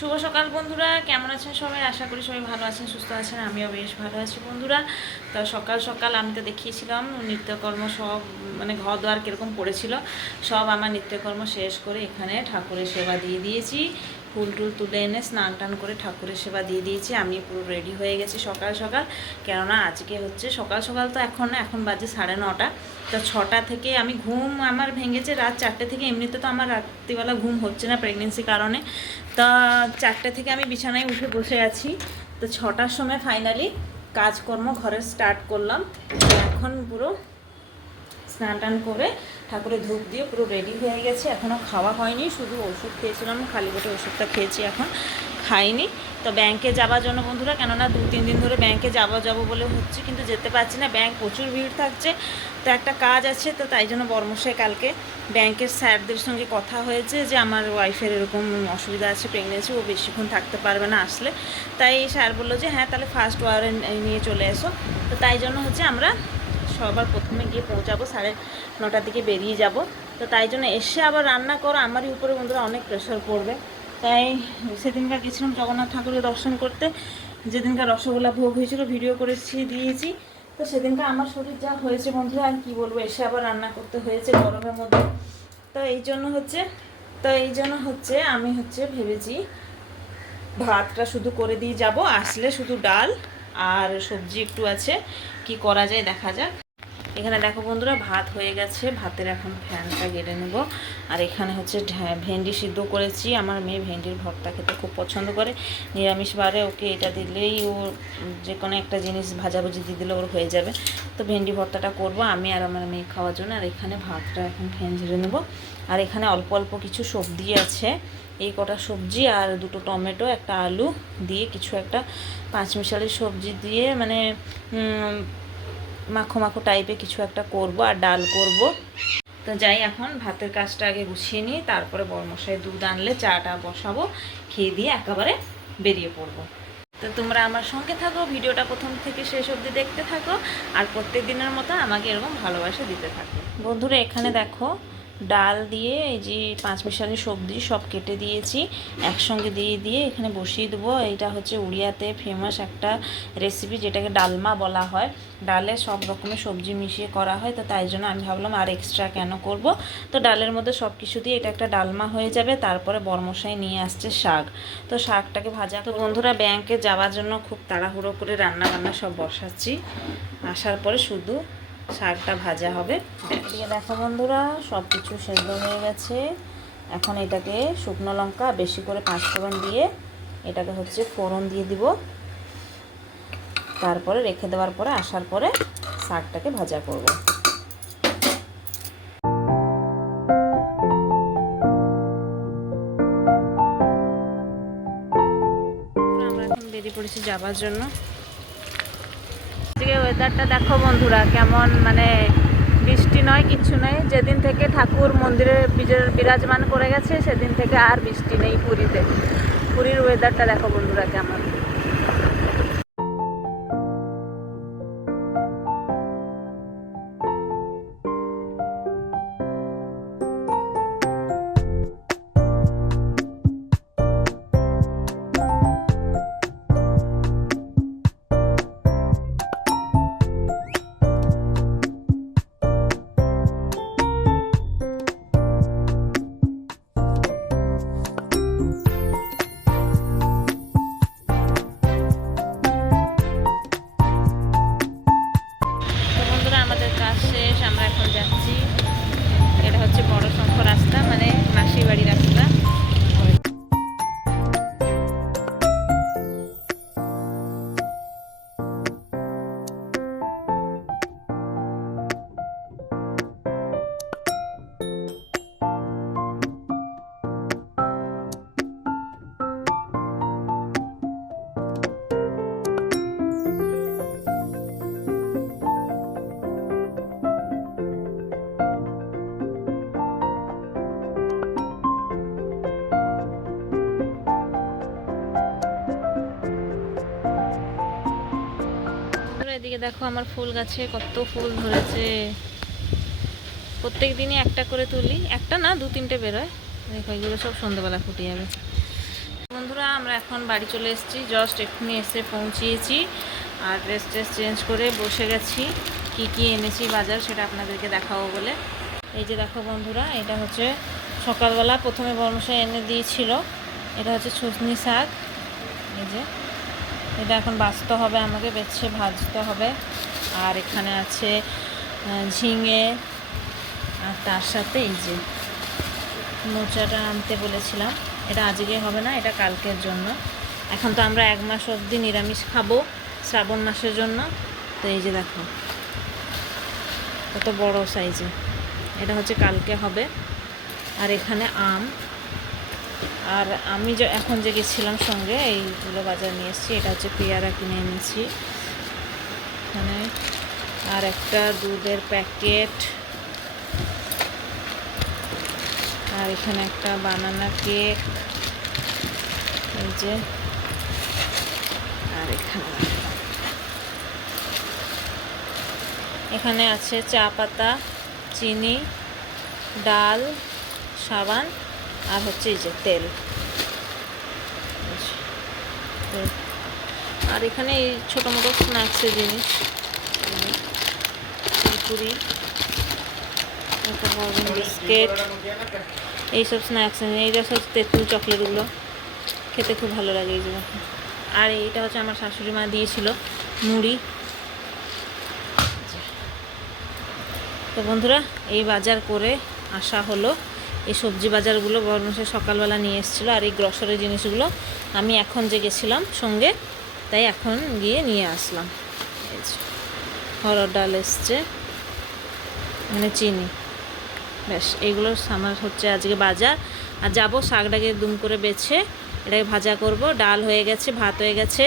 শুভ সকাল বন্ধুরা, কেমন আছেন সবাই? আশা করি সবাই ভালো আছেন, সুস্থ আছেন। আমিও বেশ ভালো আছি বন্ধুরা। তো সকাল সকাল আমি তো দেখিয়েছিলাম নিত্যকর্ম সব, মানে ঘর দোয়ার কীরকম পড়েছিল, সব আমার নিত্যকর্ম শেষ করে এখানে ঠাকুরের সেবা দিয়ে দিয়েছি। ফুল টুল তুলে এনে স্নান টান করে ঠাকুরের সেবা দিয়ে দিয়েছি। আমি পুরো রেডি হয়ে গেছি সকাল সকাল, কেননা আজকে হচ্ছে সকাল সকাল তো এখন বাজে 9:30। তো 6টা থেকে আমি ঘুম আমার ভেঙেছে রাত 4টে থেকে। এমনিতে তো আমার রাত্রিবেলা ঘুম হচ্ছে না প্রেগনেন্সির কারণে। তা 4টে থেকে আমি বিছানায় উঠে বসে আছি। তো 6টার সময় ফাইনালি কাজকর্ম ঘরের স্টার্ট করলাম। এখন পুরো স্নান টান করে ঠাকুরের ধূপ দিয়ে পুরো রেডি হয়ে গেছে। এখনও খাওয়া হয়নি, শুধু ওষুধ খেয়েছিলাম, খালি পেটে ওষুধটা খেয়েছি, এখন খাইনি। তো ব্যাংকে যাওয়ার জন্য বন্ধুরা, কেননা 2-3 দিন ধরে ব্যাংকে যাবো বলে হচ্ছে, কিন্তু যেতে পারছি না, ব্যাংক প্রচুর ভিড় থাকছে। তো একটা কাজ আছে, তো তাই জন্য বর্মশাই কালকে ব্যাংকের স্যারদের সঙ্গে কথা হয়েছে যে আমার ওয়াইফের এরকম অসুবিধা আছে, প্রেগনেন্সি, ও বেশিক্ষণ থাকতে পারবে না আসলে। তাই স্যার বললো যে হ্যাঁ তাহলে ফার্স্ট ওয়ারেন্ট নিয়ে চলে এসো। তো তাই জন্য হচ্ছে আমরা সবার প্রথমে গিয়ে পৌঁছাবো, 9:30 দিকে বেরিয়ে যাব। তো তাই জন্য এসে আবার রান্না করো, আমারই উপরে বন্ধুরা অনেক প্রেশার পড়বে। তাই সেদিনকার গেছিলাম জগন্নাথ ঠাকুরের দর্শন করতে, যেদিনকার রসগোল্লা ভোগ হয়েছিল ভিডিও করেছি, দিয়েছি। তো সেদিনকার আমার শরীর যা হয়েছে বন্ধুরা, আর কি বলবো, এসে আবার রান্না করতে হয়েছে গরমের মধ্যে। তো এই জন্য হচ্ছে আমি ভেবেছি ভাতটা শুধু করে দিয়ে যাব, আসলে শুধু ডাল আর সবজি একটু আছে, কি করা যায় দেখা যাক। এখানে দেখো বন্ধুরা ভাত হয়ে গেছে, ভাতের এখন ফ্যানটা গেড়ে নেব। আর এখানে হচ্ছে ভেন্ডি সিদ্ধ করেছি। আমার মেয়ে ভেন্ডির ভর্তা খেতে খুব পছন্দ করে, নিরামিষ বারে ওকে এটা দিলেই ও যে কোনো একটা জিনিস ভাজাভুজি দিয়ে দিলে ওর হয়ে যাবে। তো ভেন্ডি ভর্তাটা করব আমি আর আমার মেয়ে খাওয়ার জন্য। আর এখানে ভাতটা এখন ফ্যান ঝেড়ে নেব। আর এখানে অল্প অল্প কিছু সবজি আছে, এই কটা সবজি আর 2টো টমেটো, একটা আলু দিয়ে কিছু একটা পাঁচমিশালি সবজি দিয়ে, মানে মাখো মাখো টাইপের কিছু একটা করব, আর ডাল করব। তো যাই, এখন ভাতের কাজটা আগে গুছিয়ে নিই, তারপরে বড়মশাই দুধ আনলে চাটা বসাবো, খেয়ে দিয়ে একেবারে বেরিয়ে পড়বো। তো তোমরা আমার সঙ্গে থাকো, ভিডিওটা প্রথম থেকে শেষ অবধি দেখতে থাকো, আর প্রত্যেক দিনের মতো আমাকে এরকম ভালোবাসা দিতে থাকো বন্ধুরা। এখানে দেখো ডাল দিয়ে এই যে পাঁচমিশালি সবজি সব কেটে দিয়েছি, একসঙ্গে দিয়ে এখানে বসিয়ে দেবো। এইটা হচ্ছে উড়িয়াতে ফেমাস একটা রেসিপি, যেটাকে ডালমা বলা হয়। ডালে সব রকমের সবজি মিশিয়ে করা হয়। তো তাই জন্য আমি ভাবলাম আর এক্সট্রা কেন করব। তো ডালের মধ্যে সব কিছু দিয়ে এটা একটা ডালমা হয়ে যাবে। তারপরে বরমশাই নিয়ে আসছে শাক, তো শাকটাকে ভাজা। তো বন্ধুরা ব্যাংকে যাওয়ার জন্য খুব তাড়াহুড়ো করে রান্না বান্না সব বসাচ্ছি, আসার পরে শুধু শাকটা ভাজা হবে। এদিকে দেখো বন্ধুরা সব কিছু সেদ্ধ হয়ে গেছে। এখন এটাকে শুকনো লঙ্কা বেশি করে 5 ফোড়ন দিয়ে এটাকে হচ্ছে ফোড়ন দিয়ে দিব। তারপরে রেখে দেওয়ার পরে আসার পরে শাকটাকে ভাজা করব। আমরা এখন বেরিয়ে পড়েছি যাবার জন্য। আজকে ওয়েদারটা দেখো বন্ধুরা কেমন, মানে বৃষ্টি নয়, কিচ্ছু নয়। যেদিন থেকে ঠাকুর মন্দিরে বিরাজমান করে গেছে সেদিন থেকে আর বৃষ্টি নেই পুরীতে। পুরীর ওয়েদারটা দেখো বন্ধুরা কেমন। আমাদের কাজ শেষ, আমরা এখন যাচ্ছি। এটা হচ্ছে বড় শঙ্খ রাস্তা, মানে মাসির বাড়ি রাস্তা। এদিকে দেখো আমার ফুল গাছে কত ফুল ধরেছে। প্রত্যেক দিনই একটা করে তুলি, একটা না 2-3টে বেরোয়। দেখো এগুলো সব সন্ধ্যাবেলা ফুটে যাবে। বন্ধুরা আমরা এখন বাড়ি চলে এসেছি, জাস্ট এক্ষুনি এসে পৌঁছিয়েছি। আর ড্রেস চেঞ্জ করে বসে গেছি। কি কি এনেছি বাজার সেটা আপনাদেরকে দেখাবো বলে। এই যে দেখো বন্ধুরা, এটা হচ্ছে সকালবেলা প্রথমে বর্মশাই এনে দিয়েছিল। এটা হচ্ছে সজনি শাক। এই যে এটা এখন বাছতে হবে, আমাকে বেছে ভাজতে হবে। আর এখানে আছে ঝিঙে, আর তার সাথে এই যে মোচাটা আনতে বলেছিলাম। এটা আজকে হবে না, এটা কালকের জন্য। এখন তো আমরা 1 মাস অবধি নিরামিষ খাবো শ্রাবণ মাসের জন্য। তো এই যে দেখো কত বড় সাইজে, এটা হচ্ছে কালকে হবে। আর এখানে আম, আর আমি এখন যে গেছিলাম সঙ্গে এইগুলো বাজার নিয়ে এসেছি। এটা হচ্ছে পেয়ারা কিনে এনেছি এখানে, আর একটা দুধের প্যাকেট, আর এখানে একটা বানানা কেক, এই যে, আর এখানে আছে চা পাতা, চিনি, ডাল, সাবান, আর হচ্ছে এই যে তেল। আর এখানে এই ছোটো মোটো স্ন্যাক্সের জিনিস, কুরকুরি, বিস্কিট, এইসব স্ন্যাক্স। এইটা হচ্ছে তেঁতুল চকলেটগুলো, খেতে খুব ভালো লাগে এই যে। আর এইটা হচ্ছে আমার শাশুড়ি মা দিয়েছিল মুড়ি। তো বন্ধুরা, এই বাজার করে আসা হলো। এই সবজি বাজারগুলো বর্মশাই সকালবেলা নিয়ে এসেছিলো। আর এই গ্রসারি জিনিসগুলো আমি এখন যে গেছিলাম সঙ্গে, তাই এখন গিয়ে নিয়ে আসলাম। এই যে হরড় ডাল এসছে, মানে চিনি, ব্যাস এইগুলো আমার হচ্ছে আজকে বাজার। আর যাবো শাকটাকে দুম করে বেছে এটাকে ভাজা করব। ডাল হয়ে গেছে, ভাত হয়ে গেছে,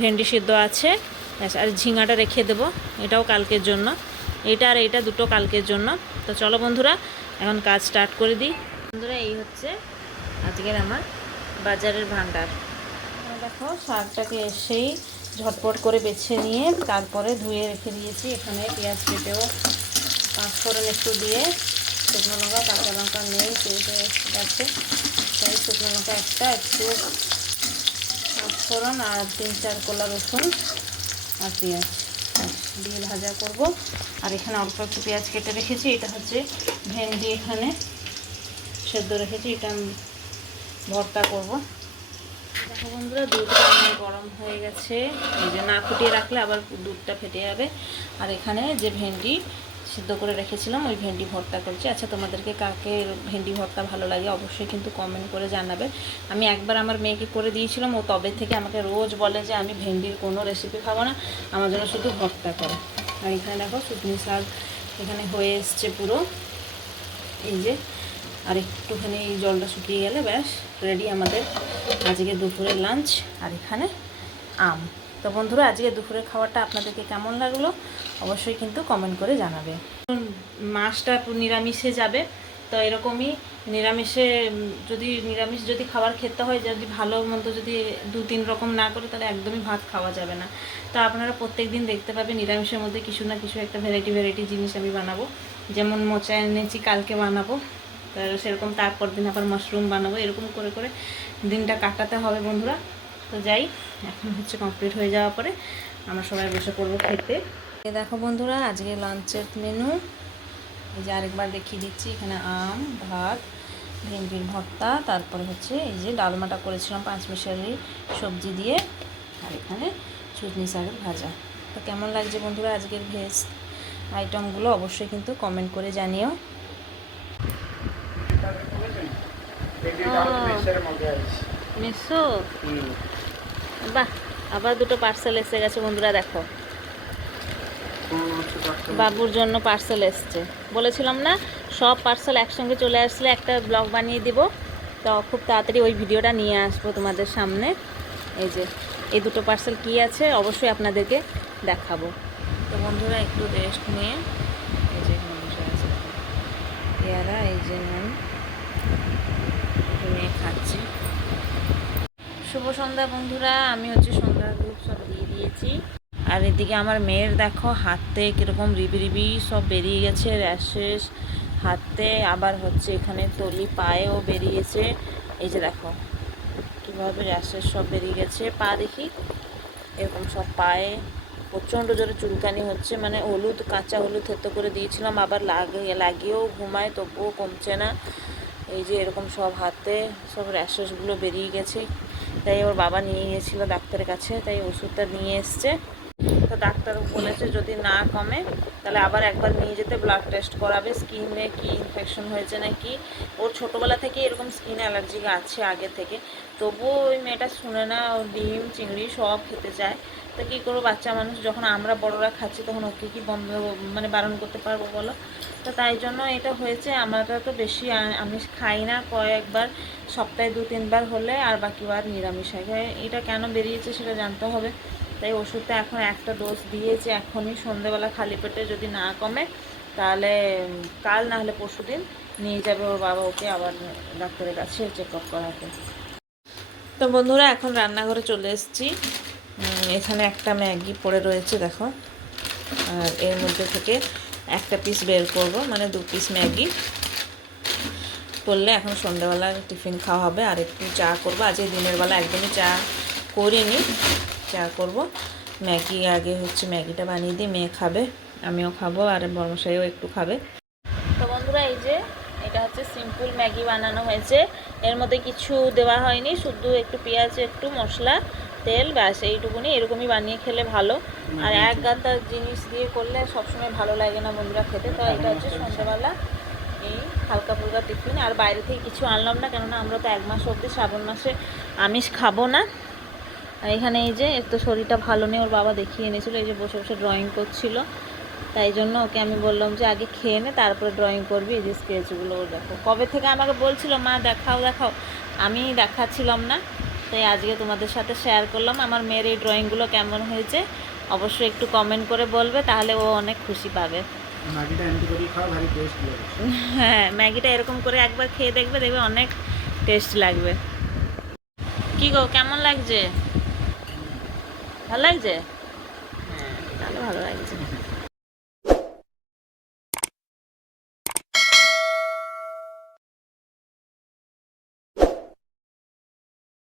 ভেন্ডি সিদ্ধ আছে, ব্যাস। আর ঝিঙাটা রেখে দেবো, এটাও কালকের জন্য। এটা আর এইটা দুটো কালকের জন্য। তো চলো বন্ধুরা, এখন কাজ স্টার্ট করে দিই। বন্ধুরা, এই হচ্ছে আজকের আমার বাজারের ভান্ডার। দেখো শাকটাকে এসেই ঝটপট করে বেছে নিয়ে তারপরে ধুয়ে রেখে দিয়েছি। এখানে পেঁয়াজ কেটেও 5 ফোড়ন একটু দিয়ে, শুকনো লঙ্কা, কাঁচা লঙ্কা নেই, কেটে গেছে, তাই শুকনো লঙ্কা একটা, একটু 5 ফোড়ন, আর 3-4 কোলা রসুন, আর পেঁয়াজ দিয়ে ভাজা করব। আর এখানে অল্প একটু পেঁয়াজ কেটে রেখেছি। এটা হচ্ছে ভেন্ডি এখানে সেদ্ধ রেখেছি, এটা আমি ভর্তা করব। দেখো বন্ধুরা, দুধটা আমার গরম হয়ে গেছে। এই যে না ফুটিয়ে রাখলে আবার দুধটা ফেটে যাবে। আর এখানে যে ভেন্ডি সিদ্ধ করে রেখেছিলাম, ওই ভেন্ডি ভর্তা করছি। আচ্ছা, তোমাদেরকে কাকে ভেন্ডি ভর্তা ভালো লাগে অবশ্যই কিন্তু কমেন্ট করে জানাবে। আমি একবার আমার মেয়েকে করে দিয়েছিলাম, ও তবে থেকে আমাকে রোজ বলে যে আমি ভেন্ডির কোনো রেসিপি খাবো না, আমার জন্য শুধু ভর্তা করো। আর এখানে দেখো শুকনো শাক এখানে হয়ে এসছে পুরো, এই যে। আর একটুখানি এই জলটা শুকিয়ে গেলে ব্যাস রেডি আমাদের আজকে দুপুরের লাঞ্চ। আর এখানে আম। তো বন্ধুরা, আজকে দুপুরের খাবারটা আপনাদেরকে কেমন লাগলো অবশ্যই কিন্তু কমেন্ট করে জানাবে। মাছটা নিরামিষে যাবে, তো এরকমই নিরামিষে নিরামিষ যদি খাবার খেতে হয়, যদি ভালো মন্দ যদি 2-3 রকম না করে, তাহলে একদমই ভাত খাওয়া যাবে না। তো আপনারা প্রত্যেক দিন দেখতে পাবেন নিরামিষের মধ্যে কিছু না কিছু একটা ভ্যারাইটি জিনিস আমি বানাবো। যেমন মোচা এনেছি, কালকে বানাবো, সেরকম তারপর দিন আবার মাশরুম বানাবো। এরকম করে করে দিনটা কাটাতে হবে বন্ধুরা। তো যাই, এখন হচ্ছে কমপ্লিট হয়ে যাওয়ার পরে আমরা সবাই বসে পড়বো খেতে। দেখো বন্ধুরা, আজকে লাঞ্চের মেনু এই যে আরেকবার দেখিয়ে দিচ্ছি। এখানে আম, ভাত, ভেন্ডির ভর্তা, তারপরে হচ্ছে এই যে ডালমাটা করেছিলাম 5 মিশালি সবজি দিয়ে, আর এখানে চুটনি শাকের ভাজা। তো কেমন লাগছে বন্ধুরা আজকের ভেজ আইটেমগুলো অবশ্যই কিন্তু কমেন্ট করে জানিও। মিশো, বাহ, আবার দুটো পার্সেল এসে গেছে বন্ধুরা। দেখো, বাবুর জন্য পার্সেল এসছে। বলেছিলাম না, সব পার্সেল একসঙ্গে চলে আসলে একটা ব্লগ বানিয়ে দিব। তো খুব তাড়াতাড়ি ওই ভিডিওটা নিয়ে আসবো তোমাদের সামনে। এই যে এই দুটো পার্সেল কি আছে অবশ্যই আপনাদেরকে দেখাবো। তো বন্ধুরা, একটু রেস্ট নিয়ে এই যে পেয়ারা, এই যে মেয়ে খাচ্ছি। শুভ সন্ধ্যা বন্ধুরা, আমি হচ্ছে সন্ধ্যার গ্রুপ সব দিয়ে দিয়েছি। আর এদিকে আমার মেয়ের দেখো হাতে কীরকম রিবি সব বেরিয়ে গেছে, র্যাশেস হাতে, আবার হচ্ছে এখানে তলি পায়েও বেরিয়েছে। এই যে দেখো কীভাবে র্যাশেস সব বেরিয়ে গেছে। পা দেখি, এরকম সব পায়ে প্রচণ্ড জোরে চুলকানি হচ্ছে, মানে হলুদ, কাঁচা হলুদ থেতো করে দিয়েছিলাম, আবার লাগিয়েও ঘুমায় তবুও কমছে না। এই যে এরকম সব হাতে সব র্যাশেসগুলো বেরিয়ে গেছে। তাই ওর বাবা নিয়ে গিয়েছিলো ডাক্তারের কাছে, তাই ওষুধটা নিয়ে এসছে। তো ডাক্তার বলেছে যদি না কমে তাহলে আবার একবার নিয়ে যেতে ব্লাড টেস্ট করাবে, স্কিনে কি ইনফেকশন হয়েছে নাকি। ওর ছোটোবেলা থেকে এরকম স্কিন অ্যালার্জি আছে আগে থেকে, তবুও ওই মেয়েটা শুনে না, ও ডিম চিংড়ি সব খেতে চায়। তো কী করবো, বাচ্চা মানুষ, যখন আমরা বড়রা খাচ্ছি তখন ওকে কি বন্ধ মানে বারণ করতে পারবো বলো। তো তাই জন্য এটা হয়েছে। আমরা তো বেশি আমিষ খাই না, কয়েকবার সপ্তাহে 2-3 বার হলে, আর বাকিবার নিরামিষ হয়। এটা কেন বেরিয়েছে সেটা জানতে হবে। তাই ওষুধটা এখন একটা ডোজ দিয়েছে এখনই সন্ধেবেলা খালি পেটে, যদি না কমে তাহলে কাল না হলে পরশু দিন নিয়ে যাবে ওর বাবা ওকে আবার ডাক্তারের কাছে চেক আপ করাতে। তো বন্ধুরা এখন রান্নাঘরে চলে এসেছি। এখানে একটা ম্যাগি পড়ে রয়েছে দেখো, আর এর মধ্যে থেকে একটা পিস বের করব, মানে 2 পিস ম্যাগি করলে এখন সন্ধ্যাবেলা টিফিন খাওয়া হবে। আর একটু চা করবো, আজকে দিনের বেলা একদমই চা করিনি, চা করব। ম্যাগি আগে হচ্ছে ম্যাগিটা বানিয়ে দিই, মেয়ে খাবে, আমিও খাবো, আর বর্মশাইও একটু খাবে। তো বন্ধুরা এই যে এটা হচ্ছে সিম্পল ম্যাগি বানানো হয়েছে, এর মধ্যে কিছু দেওয়া হয়নি, শুধু একটু পেঁয়াজ, একটু মশলা, তেল, ব্যাস এইটুকুনি। এরকমই বানিয়ে খেলে ভালো, আর এক গাদা জিনিস দিয়ে করলে সবসময় ভালো লাগে না বন্ধুরা খেতে। তো এটা হচ্ছে সন্ধ্যাবেলা এই হালকা ফুলকা টিফিন। আর বাইরে থেকে কিছু আনলাম না, কেননা আমরা তো 1 মাস অবধি শ্রাবণ মাসে আমিষ খাবো না। আর এখানে এই যে একটু শরীরটা ভালো নেই, ওর বাবা দেখিয়ে এনেছিলো, এই যে বসে বসে ড্রয়িং করছিল, তাই জন্য ওকে আমি বললাম যে আগে খেয়ে নে তারপরে ড্রয়িং করবি। এই যে স্কেচগুলো দেখো, কবে থেকে আমাকে বলছিল মা দেখাও দেখাও, আমি দেখাচ্ছিলাম না, তাই আজকে তোমাদের সাথে শেয়ার করলাম। আমার মেয়ের এই ড্রয়িংগুলো কেমন হয়েছে অবশ্যই একটু কমেন্ট করে বলবে, তাহলে ও অনেক খুশি পাবে। হ্যাঁ, ম্যাগিটা এরকম করে একবার খেয়ে দেখবে, দেখবে অনেক টেস্ট লাগবে। কি গো, কেমন লাগছে? ভালো লাগছে? হ্যাঁ, তাহলে ভালো লাগছে।